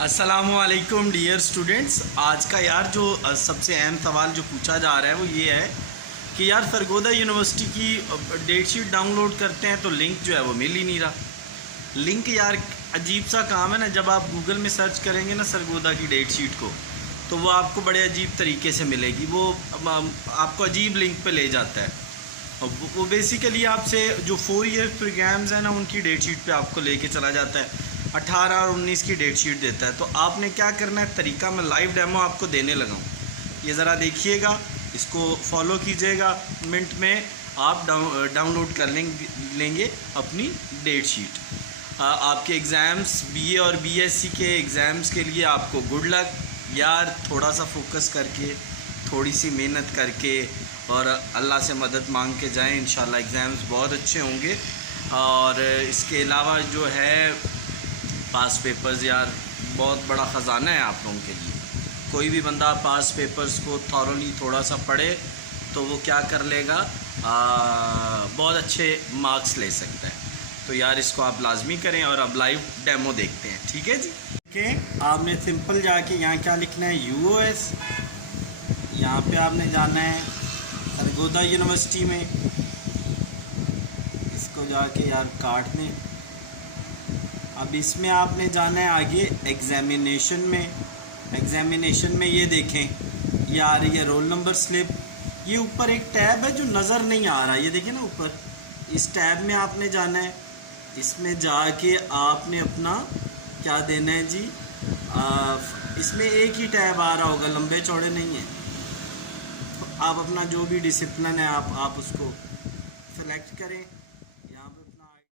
अस्सलामुअलैकुम dear students. आज का यार जो सबसे अहम सवाल जो पूछा जा रहा है वो ये है कि यार सरगोदा यूनिवर्सिटी की डेट शीट डाउनलोड करते हैं तो लिंक जो है वो मिल ही नहीं रहा। लिंक यार अजीब सा काम है ना, जब आप गूगल में सर्च करेंगे ना सरगोदा की डेट शीट को तो वो आपको बड़े अजीब तरीके से मिलेगी। वो आपको अजीब लिंक पे ले जाता है। वो बेसिकली आपसे जो 4 ईयर प्रोग्राम्स हैं ना उनकी डेट शीट पे आपको लेके चला जाता है। 18 और 19 की डेट शीट देता है। तो आपने क्या करना है, तरीका मैं लाइव डेमो आपको देने लगा हूँ, ये ज़रा देखिएगा, इसको फॉलो कीजिएगा। मिनट में आप डाउनलोड कर लेंगे अपनी डेट शीट। आपके एग्ज़ाम्स बीए और बीएससी के एग्ज़ाम्स के लिए आपको गुड लक यार। थोड़ा सा फोकस करके, थोड़ी सी मेहनत करके और अल्लाह से मदद मांग के जाएं, इंशाल्लाह एग्ज़ाम्स बहुत अच्छे होंगे। और इसके अलावा जो है पास पेपर्स यार बहुत बड़ा ख़जाना है आप लोगों के लिए। कोई भी बंदा पास पेपर्स को थॉरली थोड़ा सा पढ़े तो वो क्या कर लेगा, बहुत अच्छे मार्क्स ले सकता है। तो यार इसको आप लाजमी करें और अब लाइव डेमो देखते हैं, ठीक है जी। ठीक, आपने सिंपल जाके यहाँ क्या लिखना है, यूओएस। यहाँ पे आपने जाना है सरगोदा यूनिवर्सिटी में, इसको जाके यार काट दें। अब इसमें आपने जाना है आगे एग्ज़ामिनेशन में। एग्ज़ामिनेशन में ये देखें, ये आ रही है रोल नंबर स्लिप। ये ऊपर एक टैब है जो नज़र नहीं आ रहा, ये देखें ना ऊपर, इस टैब में आपने जाना है। इसमें जाके आपने अपना क्या देना है जी, इसमें एक ही टैब आ रहा होगा, लंबे चौड़े नहीं है। तो आप अपना जो भी डिसिप्लिन है आप उसको सेलेक्ट करें।